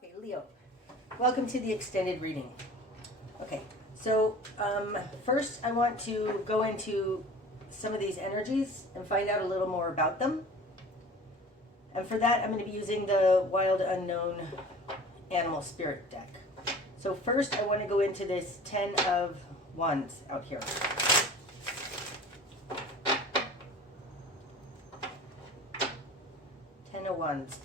Okay, Leo, welcome to the extended reading. Okay, so first I want to go into some of these energies and find out a little more about them. And for that, I'm going to be using the Wild Unknown Animal Spirit deck. So first I want to go into this 10 of Wands out here. Ten of Wands.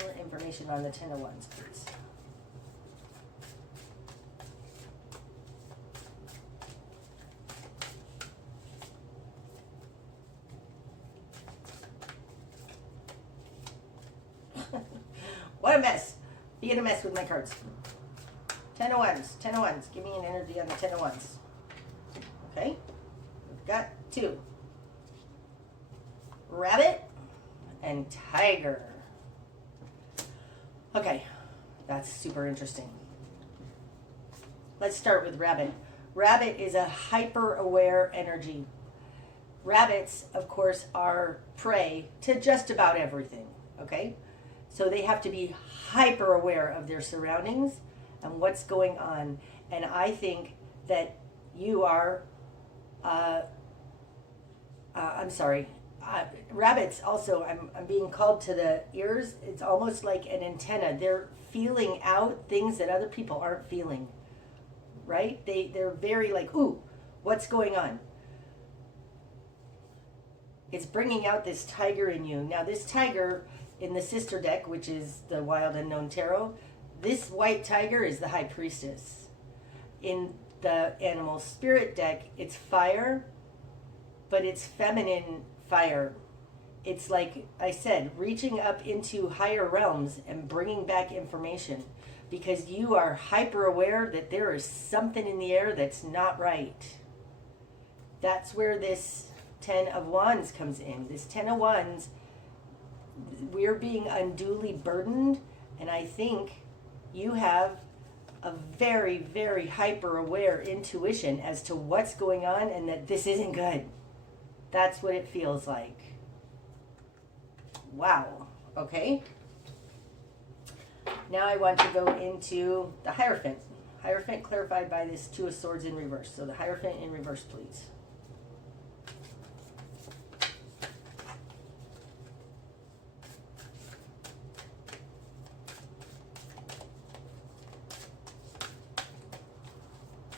More information on the Ten of Wands, please. What a mess. Being a mess with my cards. Ten of Wands. Ten of Wands. Give me an energy on the Ten of Wands. Okay. We've got two. Rabbit and Tiger. Okay. That's super interesting. Let's start with Rabbit. Rabbit is a hyper-aware energy. Rabbits, of course, are prey to just about everything. Okay? So they have to be hyper aware of their surroundings and what's going on. And I think that you are, rabbits also, I'm being called to the ears. It's almost like an antenna. They're feeling out things that other people aren't feeling, right? They're very like, ooh, what's going on? It's bringing out this tiger in you. Now this tiger, in the sister deck, which is the Wild Unknown Tarot, this white tiger is the High Priestess. In the Animal Spirit deck, it's fire, but it's feminine fire. It's like I said, reaching up into higher realms and bringing back information, because you are hyper aware that there is something in the air that's not right. That's where this Ten of Wands comes in. This Ten of Wands, we're being unduly burdened, and I think you have a very, very hyper-aware intuition as to what's going on and that this isn't good. That's what it feels like. Wow. Okay. Now I want to go into the Hierophant. Hierophant clarified by this Two of Swords in reverse. So the Hierophant in reverse, please.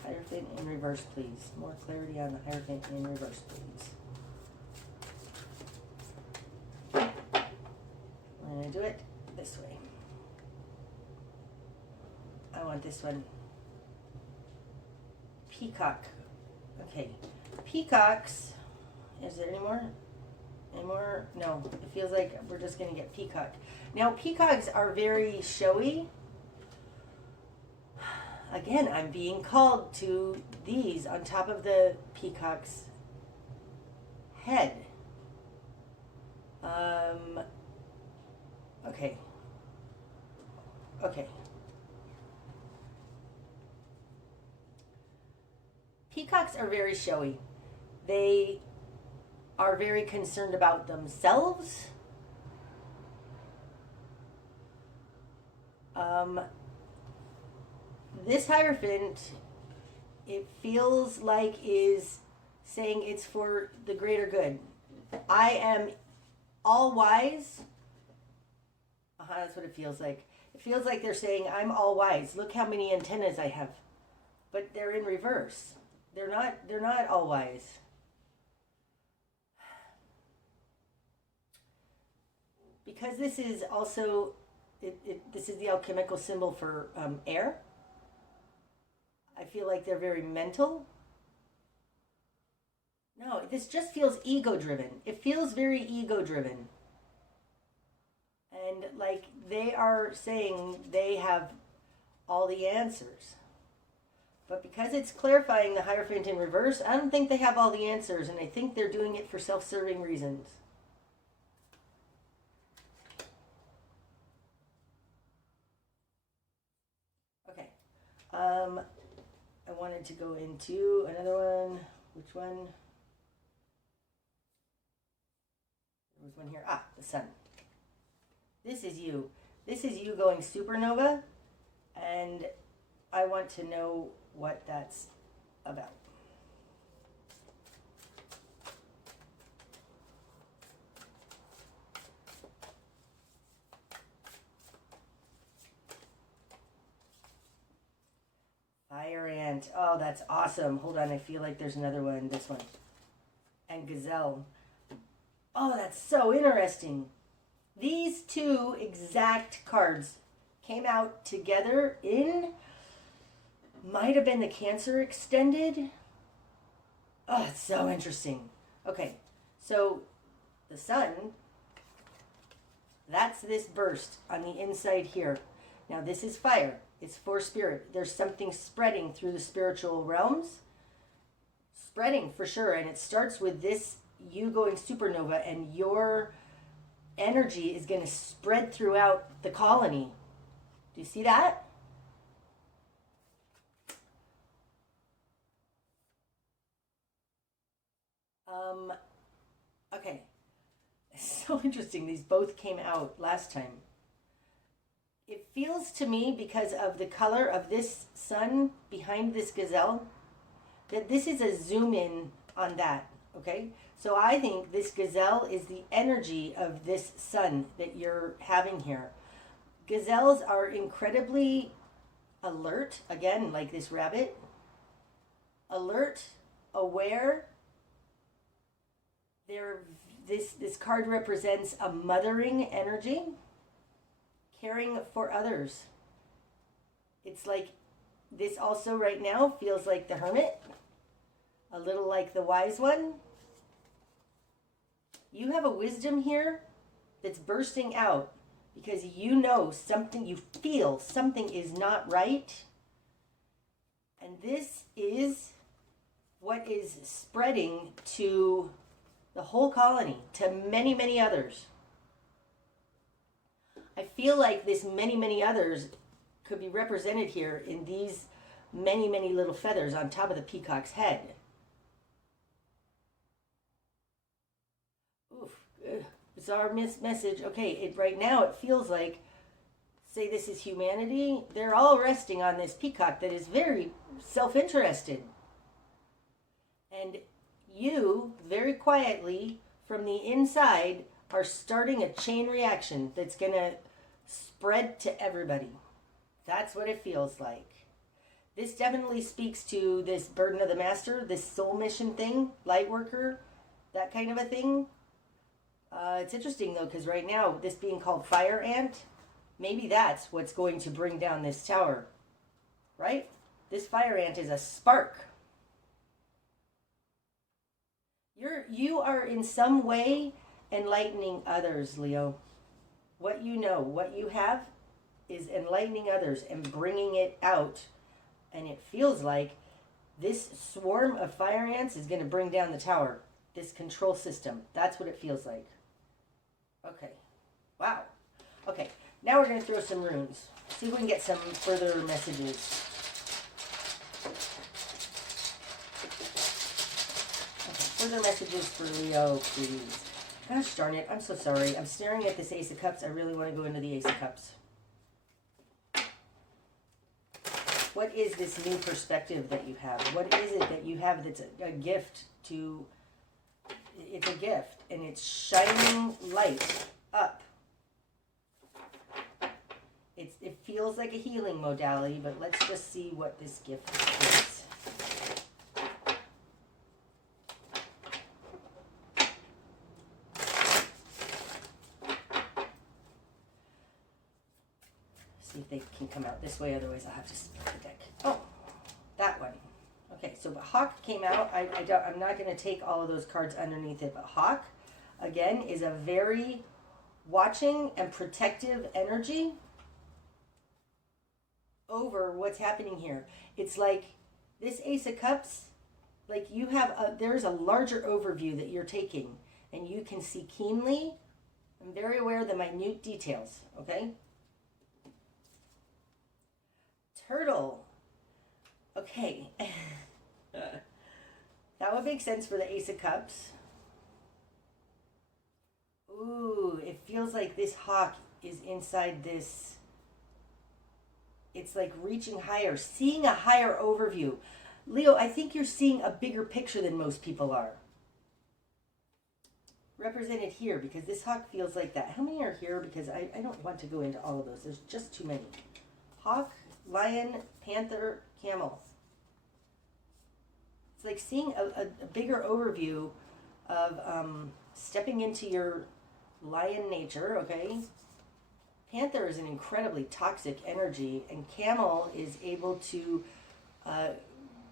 Hierophant in reverse, please. More clarity on the Hierophant in reverse, please. I'm going to do it this way. I want this one. Peacock. Okay. Peacocks. Is there any more? Any more? No. It feels like we're just going to get peacock. Now, peacocks are very showy. Again, I'm being called to these on top of the peacock's head. Okay. Okay. Peacocks are very showy. They are very concerned about themselves. This Hierophant, it feels like is saying it's for the greater good. I am all wise. That's what it feels like. It feels like they're saying, I'm all wise. Look how many antennas I have. But they're in reverse. They're not all wise. Because this is also, this is the alchemical symbol for air. I feel like they're very mental. No, this just feels ego-driven. It feels very ego-driven. And like they are saying they have all the answers. But because it's clarifying the Hierophant in reverse, I don't think they have all the answers, and I think they're doing it for self-serving reasons. Okay. I wanted to go into another one. Which one? There was one here. Ah, the sun. This is you. This is you going supernova, and I want to know what that's about. Fire ant. Oh, that's awesome. Hold on, I feel like there's another one. This one. And gazelle. Oh, that's so interesting. These two exact cards came out together in, might have been the Cancer Extended. Oh, it's so interesting. Okay, so the sun, that's this burst on the inside here. Now this is fire. It's for spirit. There's something spreading through the spiritual realms. Spreading for sure. And it starts with this, you going supernova, and your energy is going to spread throughout the colony. Do you see that? Okay. It's so interesting. These both came out last time. It feels to me, because of the color of this sun behind this gazelle, that this is a zoom in on that, okay? So I think this gazelle is the energy of this sun that you're having here. Gazelles are incredibly alert, again, like this rabbit. Alert, aware. This card represents a mothering energy. Caring for others. It's like, this also right now feels like the Hermit, a little like the Wise One. You have a wisdom here that's bursting out because you know something, you feel something is not right. And this is what is spreading to the whole colony, to many, many others. I feel like this many, many others could be represented here in these many, many little feathers on top of the peacock's head. Oof, bizarre message. Okay, right now it feels like, say this is humanity, they're all resting on this peacock that is very self-interested. And you, very quietly, from the inside, are starting a chain reaction that's going to spread to everybody. That's what it feels like. This definitely speaks to this burden of the master, this soul mission thing, light worker, that kind of a thing. It's interesting though, because right now, this being called fire ant, maybe that's what's going to bring down this tower, right? This fire ant is a spark. You are in some way enlightening others, Leo. What you know, what you have is enlightening others and bringing it out. And it feels like this swarm of fire ants is going to bring down the tower, this control system. That's what it feels like. Okay. Wow. Okay. Now we're going to throw some runes. See if we can get some further messages. Okay, further messages for Leo, please. Gosh darn it, I'm so sorry. I'm staring at this Ace of Cups. I really want to go into the Ace of Cups. What is this new perspective that you have? What is it that you have that's a gift to... It's a gift, and it's shining light up. It feels like a healing modality, but let's just see what this gift is. See if they can come out this way, otherwise I'll have to split the deck. Oh, that one. Okay, so Hawk came out. I'm not going to take all of those cards underneath it, but Hawk, again, is a very watching and protective energy over what's happening here. It's like this Ace of Cups, like you have, there's a larger overview that you're taking, and you can see keenly. I'm very aware of the minute details, okay? Turtle. Okay. That would make sense for the Ace of Cups. feels like this hawk is inside this. It's like reaching higher, seeing a higher overview. Leo, I think you're seeing a bigger picture than most people are. Represented here, because this hawk feels like that. How many are here? Because I don't want to go into all of those. There's just too many. Hawk, lion, panther, camel. It's like seeing a bigger overview of stepping into your lion nature, okay? Panther is an incredibly toxic energy, and camel is able to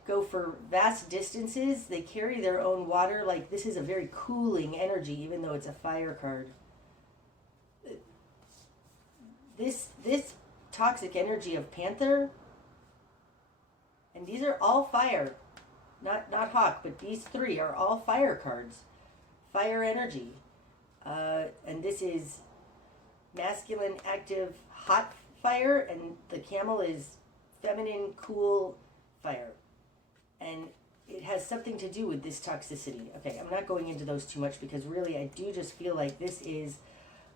go for vast distances. They carry their own water. Like, this is a very cooling energy, even though it's a fire card. This toxic energy of panther, and these are all fire, not hawk, but these three are all fire cards, fire energy, and this is masculine, active, hot fire, and the camel is feminine, cool fire. And it has something to do with this toxicity. Okay, I'm not going into those too much because really I do just feel like this is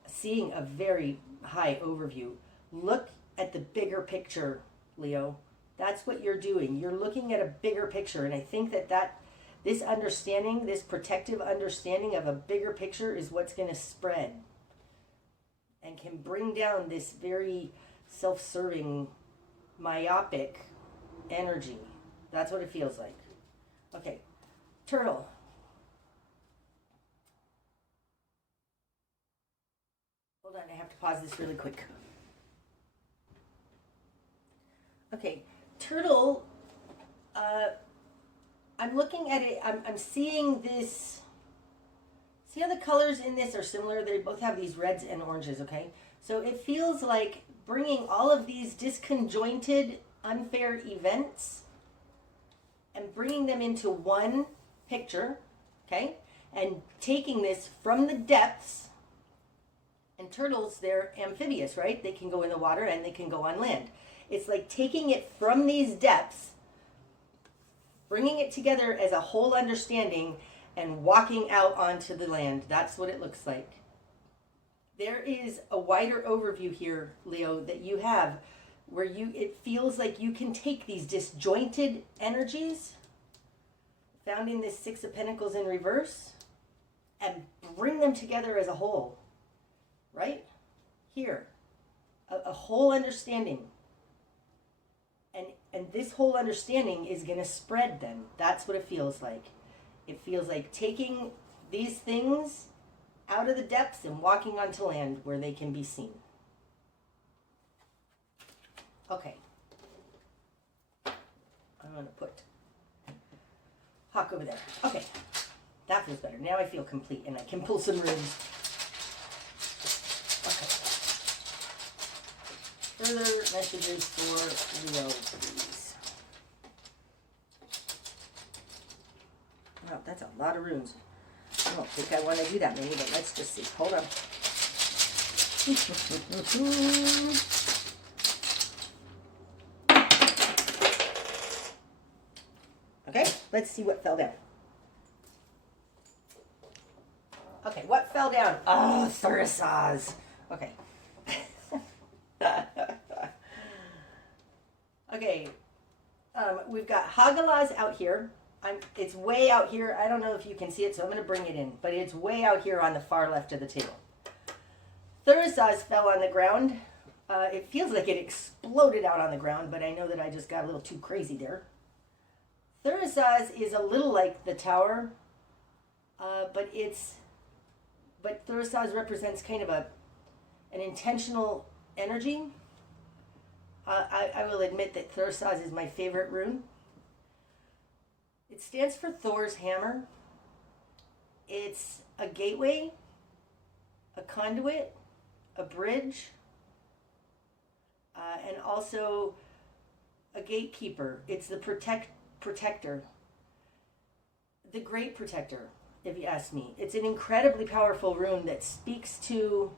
seeing a very high overview. Look at the bigger picture, Leo. That's what you're doing. You're looking at a bigger picture, and I think that this understanding, this protective understanding of a bigger picture is what's going to spread and can bring down this very self-serving, myopic energy. That's what it feels like. Okay, turtle. Hold on, I have to pause this really quick. Okay, turtle, I'm looking at it, I'm seeing this, see how the colors in this are similar? They both have these reds and oranges, okay? So it feels like bringing all of these disconjointed, unfair events and bringing them into one picture, okay? And taking this from the depths, and turtles, they're amphibious, right? They can go in the water and they can go on land. It's like taking it from these depths, bringing it together as a whole understanding, and walking out onto the land. That's what it looks like. There is a wider overview here, Leo, that you have where it feels like you can take these disjointed energies found in this Six of Pentacles in reverse and bring them together as a whole, right? Here, a whole understanding. And this whole understanding is going to spread then. That's what it feels like. It feels like taking these things out of the depths and walking onto land where they can be seen. Okay. I'm going to put hawk over there. Okay. That feels better. Now I feel complete and I can pull some rooms. Okay. Further messages for Leo, please. Wow, that's a lot of runes. I don't think I want to do that many, but let's just see. Hold on. Okay, let's see what fell down. Okay, what fell down? Oh, Thurisaz. Okay. Okay, we've got Hagalaz out here. It's way out here. I don't know if you can see it, so I'm going to bring it in. But it's way out here on the far left of the table. Thurisaz fell on the ground. It feels like it exploded out on the ground, but I know that I just got a little too crazy there. Thurisaz is a little like the tower, but Thurisaz represents kind of an intentional energy. I will admit that Thurisaz is my favorite rune. It stands for Thor's hammer. It's a gateway, a conduit, a bridge, and also a gatekeeper. It's the protector, the great protector, if you ask me. It's an incredibly powerful rune that speaks to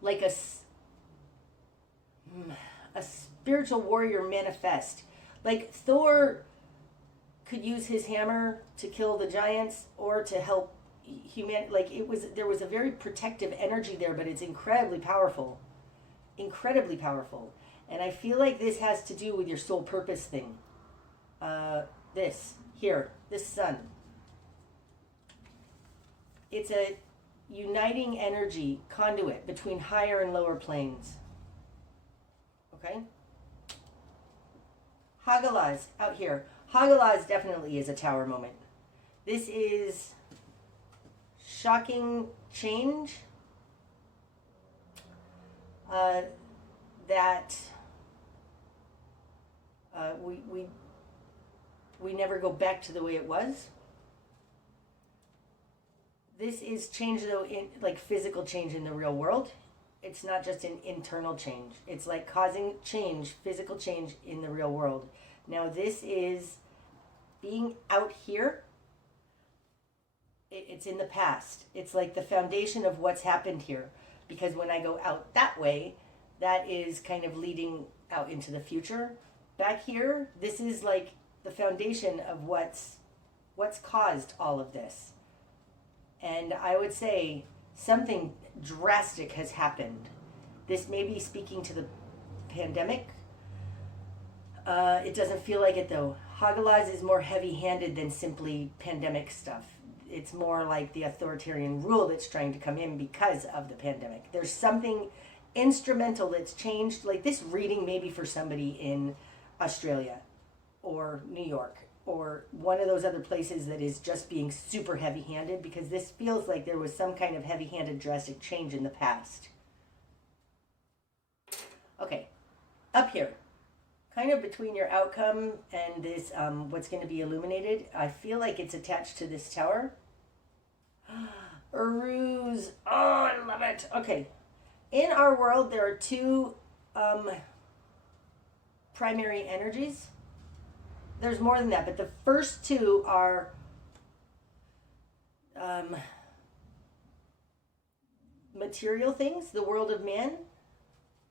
like a spiritual warrior manifest. Like Thor could use his hammer to kill the giants or to help human, like there was a very protective energy there, but it's incredibly powerful. Incredibly powerful. And I feel like this has to do with your soul purpose thing. This sun. It's a uniting energy conduit between higher and lower planes. Okay? Hagalaz out here. Hagalaz definitely is a tower moment. This is shocking change that we never go back to the way it was. This is change, though, in like physical change in the real world. It's not just an internal change. It's like causing change, physical change in the real world. Now, this is being out here. It's in the past. It's like the foundation of what's happened here. Because when I go out that way, that is kind of leading out into the future. Back here, this is like the foundation of what's caused all of this. And I would say something drastic has happened. This may be speaking to the pandemic. It doesn't feel like it though. Hagalaz is more heavy-handed than simply pandemic stuff. It's more like the authoritarian rule that's trying to come in because of the pandemic. There's something instrumental that's changed, like this reading maybe for somebody in Australia or New York or one of those other places that is just being super heavy-handed, because this feels like there was some kind of heavy-handed drastic change in the past. Okay, up here, kind of between your outcome and this, what's going to be illuminated, I feel like it's attached to this tower. Uruz, oh, I love it. Okay, in our world, there are two primary energies. There's more than that, but the first two are material things, the world of man,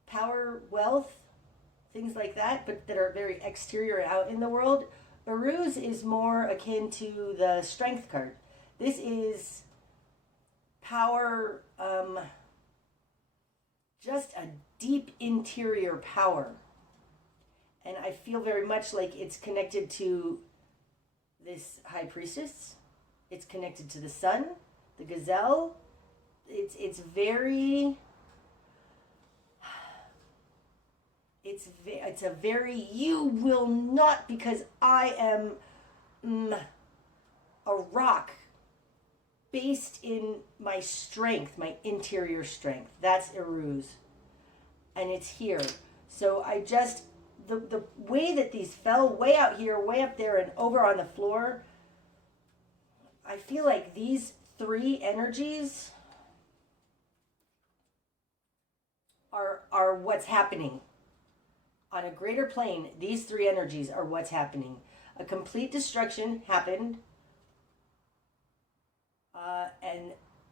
power, wealth, things like that, but that are very exterior out in the world. Uruz is more akin to the strength card. This is power, just a deep interior power. And I feel very much like it's connected to this high priestess. It's connected to the sun, the gazelle. It's a very you will not, because I am a rock based in my strength, my interior strength. That's Uruz. And it's here. So I just, the way that these fell, way out here, way up there, and over on the floor, I feel like these three energies are what's happening. On a greater plane, these three energies are what's happening. A complete destruction happened,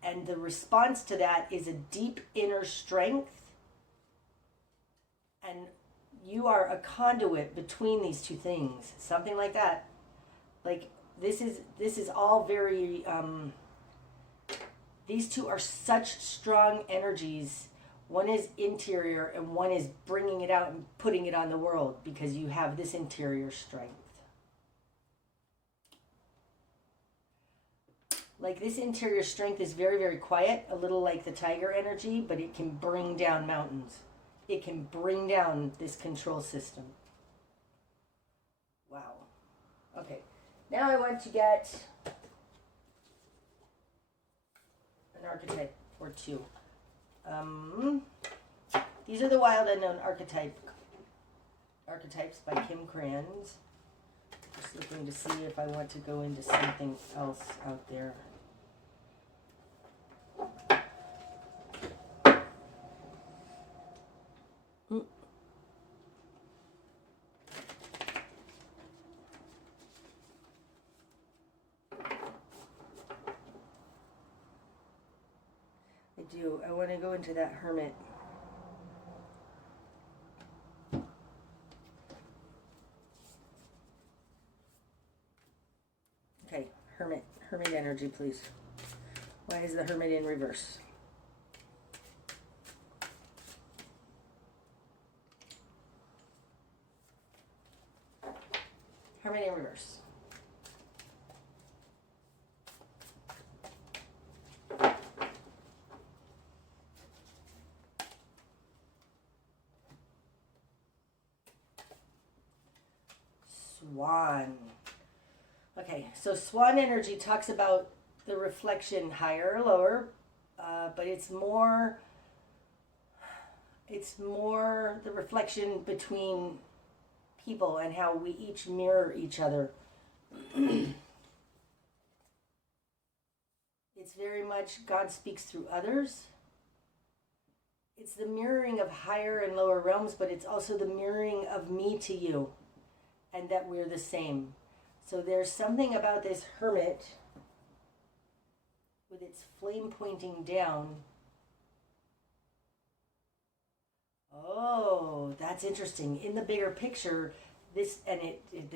and the response to that is a deep inner strength, and you are a conduit between these two things, something like that. Like this is all very. These two are such strong energies. One is interior, and one is bringing it out and putting it on the world, because you have this interior strength. Like this interior strength is very, very quiet, a little like the tiger energy, but it can bring down mountains. It can bring down this control system. Wow. Okay. Now I want to get an archetype or two. These are the Wild Unknown Archetypes by Kim Kranz. Just looking to see if I want to go into something else out there. I want to go into that Hermit. Okay, Hermit energy, please. Why is the Hermit in reverse? Hermit in reverse. Swan. Okay, so swan energy talks about the reflection, higher or lower, but it's more the reflection between people and how we each mirror each other. It's very much God speaks through others. It's the mirroring of higher and lower realms, but it's also the mirroring of me to you, and that we're the same. So there's something about this Hermit with its flame pointing down. Oh, that's interesting. In the bigger picture, this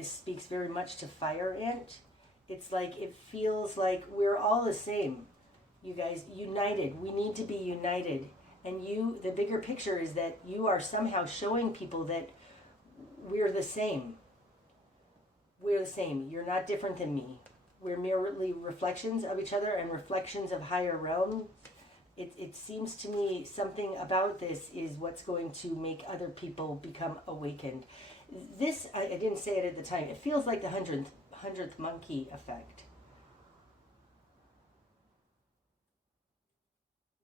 speaks very much to fire ant. It's like, it feels like we're all the same. You guys, united. We need to be united. And the bigger picture is that you are somehow showing people that we're the same. We're the same. You're not different than me. We're merely reflections of each other and reflections of higher realms. It seems to me something about this is what's going to make other people become awakened. This, I didn't say it at the time, it feels like the hundredth monkey effect.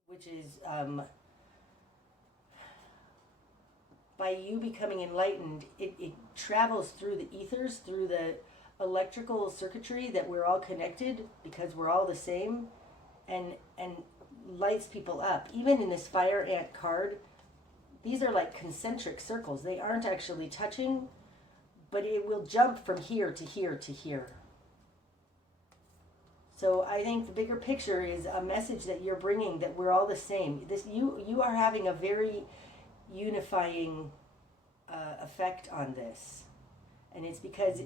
Which is, by you becoming enlightened, it travels through the ethers, through the electrical circuitry that we're all connected because we're all the same, and lights people up. Even in this fire ant card, these are like concentric circles. They aren't actually touching, but it will jump from here to here to here. So I think the bigger picture is a message that you're bringing, that we're all the same. You are having a very unifying effect on this, and it's because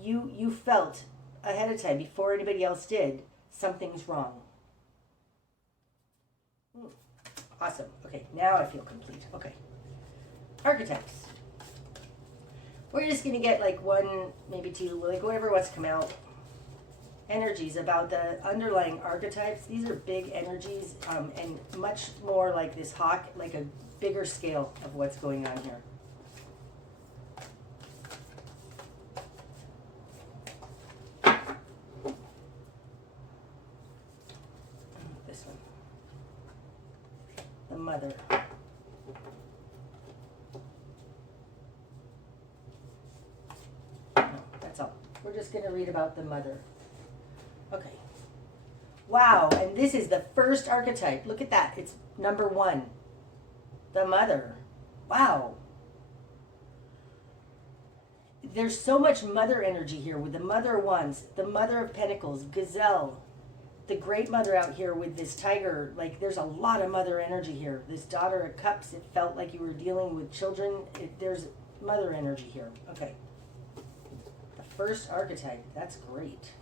you felt ahead of time, before anybody else did, something's wrong. Awesome. Okay, now I feel complete. Okay, archetypes. We're just gonna get like one, maybe two, like whatever wants to come out. Energies about the underlying archetypes. These are big energies, and much more like this hawk, like a bigger scale of what's going on here. This one. The mother. No, that's all. We're just going to read about the mother. Okay. Wow, and this is the first archetype. Look at that. It's number 1. The mother. Wow. There's so much mother energy here with the mother wands, the mother of pentacles, gazelle, the great mother out here with this tiger. Like, there's a lot of mother energy here. This daughter of cups, it felt like you were dealing with children. There's mother energy here. Okay. The first archetype. That's great.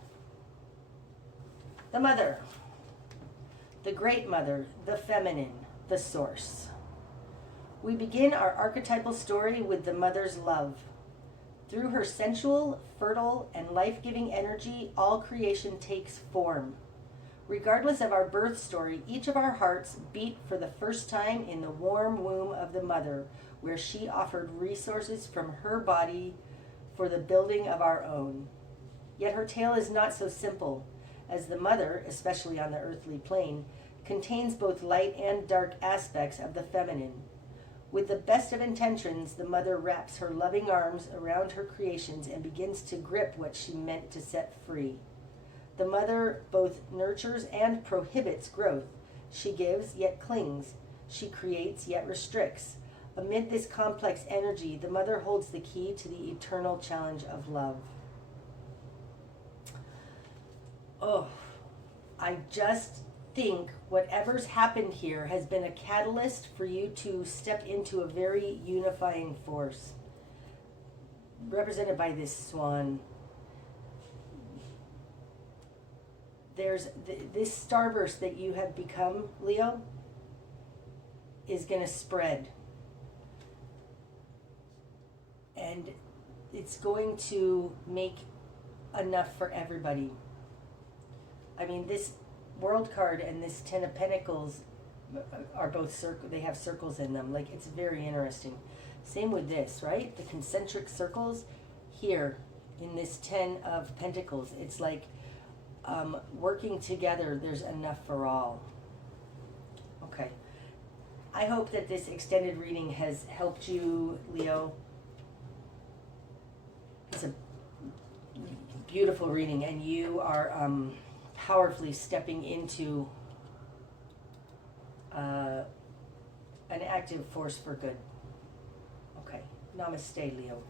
The mother. The great mother, the feminine, the source. We begin our archetypal story with the mother's love. Through her sensual, fertile, and life-giving energy, all creation takes form. Regardless of our birth story, each of our hearts beat for the first time in the warm womb of the mother, where she offered resources from her body for the building of our own. Yet her tale is not so simple, as the mother, especially on the earthly plane, contains both light and dark aspects of the feminine. With the best of intentions, the mother wraps her loving arms around her creations and begins to grip what she meant to set free. The mother both nurtures and prohibits growth. She gives, yet clings. She creates, yet restricts. Amid this complex energy, the mother holds the key to the eternal challenge of love. Oh, I just think whatever's happened here has been a catalyst for you to step into a very unifying force, represented by this swan. there's this starburst that you have become, Leo, is going to spread. And it's going to make enough for everybody. I mean, this World card and this Ten of Pentacles are both they have circles in them. Like, it's very interesting. Same with this, right? The concentric circles here in this Ten of Pentacles. It's like working together, there's enough for all. Okay. I hope that this extended reading has helped you, Leo. It's a beautiful reading, and you are powerfully stepping into an active force for good. Okay. Namaste, Leo.